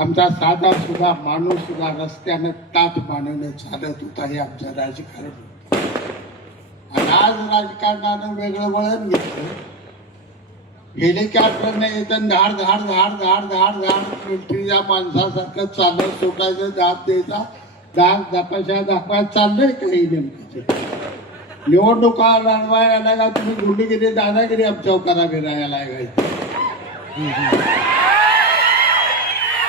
आमचा साधा सुद्धा माणूस सुद्धा रस्त्यानं ताट मानवणं चालत होता हे आमचं राजकारण होतं. आणि आज राजकारणानं वेगळं वळण घेतलं. हेलिकॉप्टरने येतं धाड धाड धाड धाड धाड धाड मिलिटरीच्या माणसासारखं चालत सुटायचं दाब द्यायचा दाग दापाशा दाखवा चाललंय काही नेमकं? निवडणुका लढवायला का तुम्ही गुंडगिरी दादागिरी आमच्यावर करा फिरायला लागायची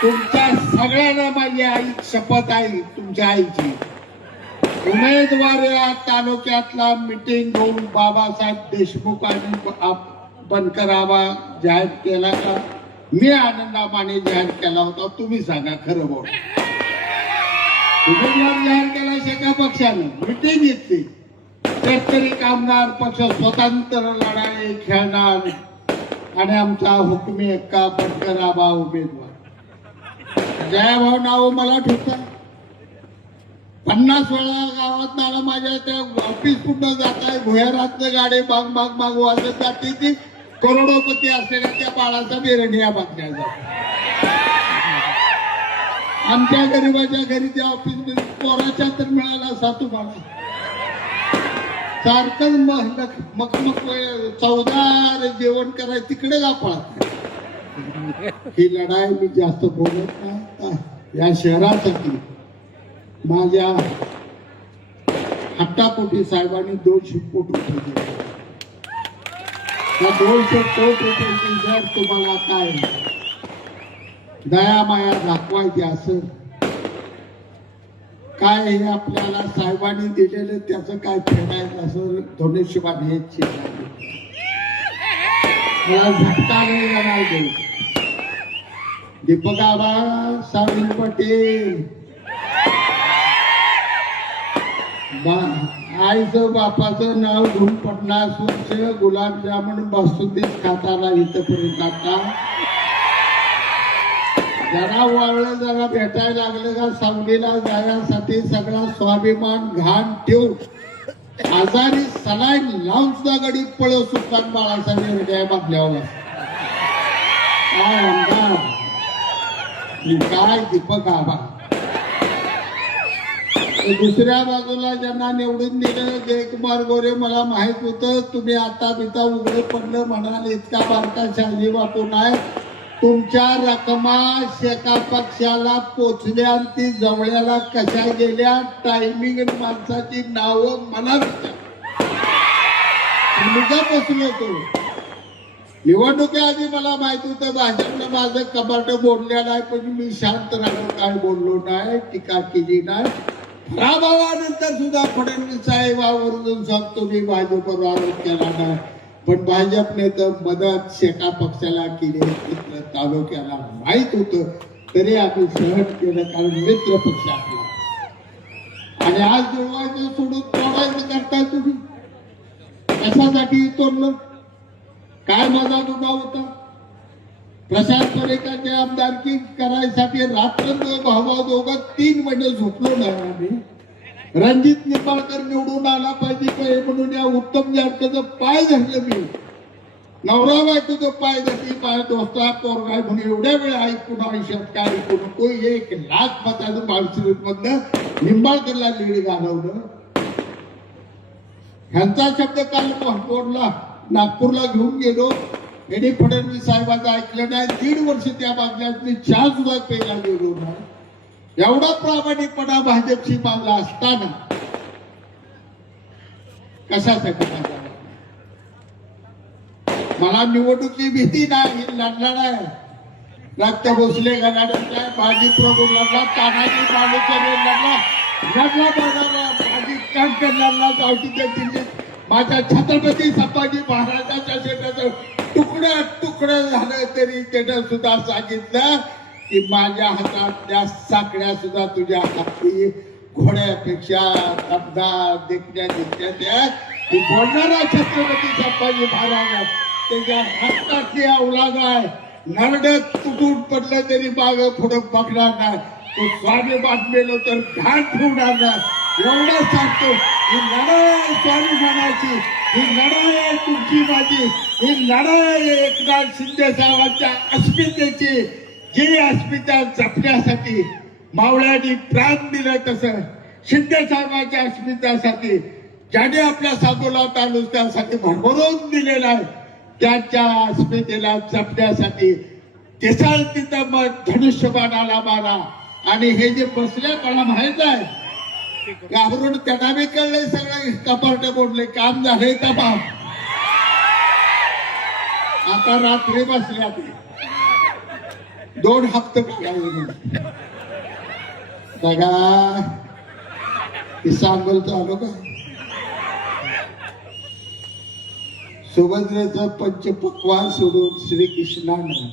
तुमच्या सगळ्यांना माझी आई शपथ आहे तुमच्या आईची. उमेदवार या तालुक्यातला मिटिंग घेऊन बाबासाहेब देशमुख आणि ब- बनकर आबा जाहीर केला का? मी आनंदामाने जाहीर केला होता. तुम्ही सांगा खरं बोल. उमेदवार जाहीर केला शेका पक्षाने मिटिंग घेतली. शेतकरी कामगार पक्ष स्वतंत्र लढाई खेळणार. आणि आमचा हुकमी एक्का बनकर आबा उमेदवार. जयाभाऊ नाव मला ठेवता पन्नास वेळा गावात मला माझ्या त्या ऑफिस कुठं जात आहे भुयारातनं गाडी बाग बाग बाग वाजत जाते ती. करोडोपती असलेल्या त्या बाळाचा बेरंडिया बातम्या आमच्या गरीबाच्या घरी त्या ऑफिसमध्ये पोराच्या तर मिळाला सातू बाळा. सारखं मग मग मग चौदार जेवण करायचं तिकडे जा पळत. ही लढाई मी जास्त बोलत नाही. या शहरासाठी माझ्या हट्टापोटी साहेबांनी दोनशे कोट रुपये त्या दोनशे कोट रुपयाची जर तुम्हाला काय दया माया दाखवायची असेल काय हे आपल्याला साहेबांनी दिलेलं त्याचं काय फेडायचं असं धनुष्यबाण हे चिन्ह मला झटका नाही देऊ दीपक आबा साविन पटेल. आईचं बापाचं नाव घेऊन पन्नास स्वच्छ गुलाबजामुन बासुंदीच खाताना इथपर्यंत आता. जरा वळलं जरा भेटायला लागलं का? सावलीला जाण्यासाठी सगळा स्वाभिमान घाण ठेवून आजारी सलाईन लावून सुद्धा गडी पळव सुलतान बाळासाहेब हृदया बांधल्यावर काय आमदार? आणि काय दीपक आबा दुसऱ्या बाजूला ज्यांना निवडून दिलं जयकुमार गोरे मला माहीत होतं तुम्ही आता बिता उघडं पडलं म्हणाल इतका बारका शाही बापू नाही तुमच्या रकमा शेका पक्षाला पोचल्या आणि ती जवळ्याला कशा गेल्या? टायमिंग माणसाची नावं मला विचार मी का बसलो होतो. निवडणुकीआधी मला माहिती होतं भाजपनं माझं कपाट बोललेलं आहे पण मी शांत राहून काय बोललो नाही टीका केली नाही. पराभवानंतर सुद्धा फडणवीस साहेबावरून सांगतो मी भाजपवर आरोप केला नाही. पण भाजपने तर मदत शेका पक्षाला केली. तालुक्याला माहीत होतं. तरी आपण सहन केलं कारण मित्र पक्ष आपला. आणि आज जोडवायचं सोडून तोडायचं करताय तुम्ही? कशासाठी तोडलं काय माझा दुबा होता? प्रशांत परेकांची आमदारकी करायसाठी रात्र भावा दोघं तीन महिने झोपलो नाही आम्ही. रणजित निंबाळकर निवडून आला पाहिजे काय म्हणून या उत्तम जाटकाचं पाय धरलं मी. नवरा बायकोचं पाय धरली पाय दोस्ता पोरगाय म्हणून एवढ्या वेळ ऐकून आयुष्यात काय ऐकू नको एक लाख मताचं माळशिरीत मधनं निंबाळकरला लीड घालवलं. ह्यांचा शब्द काल बोलला नागपूरला घेऊन गेलो. यांनी फडणवीस साहेबांचं ऐकलं नाही. दीड वर्ष त्या बाजल्यात मी चहा सुद्धा पेला गेलो नाही. एवढा प्रामाणिकपणा भाजपशी माझा असताना कशासाठी माझा मला निवडणुकी भीती नाही लढला नाही रक्त भोसले गणाडे भाजी प्रभू लढला तानाजी बालुकरे लढला लढला बघा भाजी कांकर लढला गावठीच्या दिल्लीत. माझ्या छत्रपती संभाजी महाराजांच्या शेताचं तुकडं तुकडं झालं तरी त्यानं सुद्धा सांगितलं की माझ्या हातात त्या साकड्या सुद्धा तुझ्या हाती. घोड्यापेक्षा दबदा देखण्या दिसल्या त्या की बोलणारा छत्रपती संभाजी महाराज त्याच्या हातातली अवलाद आहे. नरड तुटून पडलं तरी माग पुढं बघणार नाही. तो स्वामी बांधलेलो तर घाण ठेवणार नाही. एवढं सांगतो ही लढाई आहे स्वाभिमानाची ही लढाई तुमची माझी ही लढाई एकनाथ शिंदे साहेबांच्या अस्मितेची जी अस्मिता जपण्यासाठी मावळ्यांनी प्राण दिलं तसं. शिंदे साहेबांच्या अस्मितासाठी ज्याने आपल्या साधूला तालुक्यासाठी भरभरून दिलेला आहे. त्यांच्या अस्मितेला जपण्यासाठी तिथं तिथं मग धनुष्यबाणाला मारा आणि हे जे बसले मला माहीत आहे? घाबरून त्यांना बी कळले सगळे. कपार्ट बोलले काम झाले का आता रात्री बसल्या ते. दोन हप्ते बघा. की बोलतो आलो का सुभद्रेच पंचपक्वान सोडून श्रीकृष्णानं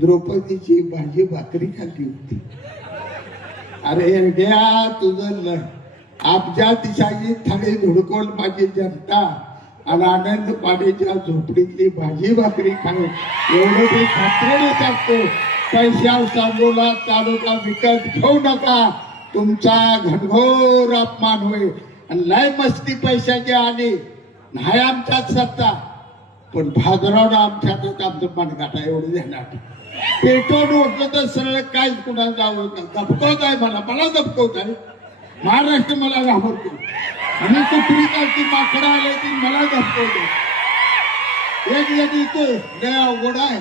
द्रौपदीची भाजी भाकरी खाल्ली होती. अरे एरड्या तुझं ल- आपच्या दिशाची थाळी धुडकोल माझी जनता आणि आनंद झोपडीतली भाजी भाकरी खाऊ एवढं ते खात्रीने सांगतो पैशा सांगोला तालुका विकत घेऊ नका. तुमचा घनघोर अपमान होईल आणि लय मस्ती पैशाची आली नाही आमच्यात सत्ता. पण भाजरावनं आमच्यातच आमचं मनगाठा एवढं देणार पेटवून उठलं तर सरळ काय कुणाला जावं का दबकवत आहे मला मला दबकवत आहे महाराष्ट्र मला घाबरतो. आणि कुठली कालची माकडं आले ती मला घाबरतो. एक जण येतो लय अवघड आहे.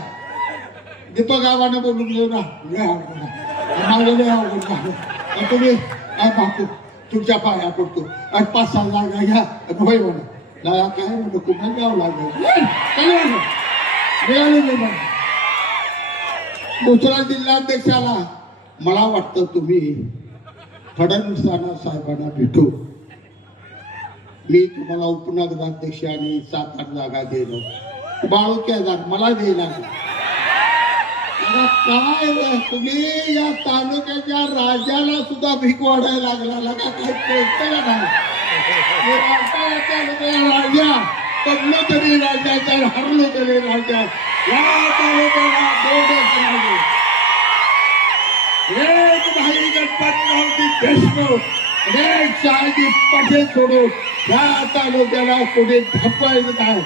दीपक आव्हानं बोलून घेऊ ना लय अवघड आहे. माझं लय अवघड झालं. तुम्ही काय पाहतो? तुमच्या पाया पडतो. आणि पाच सहा जागा घ्या. आणि होय म्हणा. काय म्हणतो? कुठं घ्यावं लागलं? मिळालं दुसरा जिल्हाध्यक्षाला मला वाटतं तुम्ही फडणवीसांना साहेबांना भेटू. मी तुम्हाला उपनगराध्यक्ष आणि सात आठ जागा देलो बाळू केदार मला देणार काय तुम्ही या तालुक्याच्या राजाला सुद्धा भीक वाढायला लागला. लगा काय कळतं का नाही? राजा. पडलो तरी राजाचा हरलो तरी राजा या तालुक्याला एक भाई गणपतरावजी देशमुख. आणि एक शहाजी पटेल सोडून या तालुक्याला कोणी ठपवायचं नाही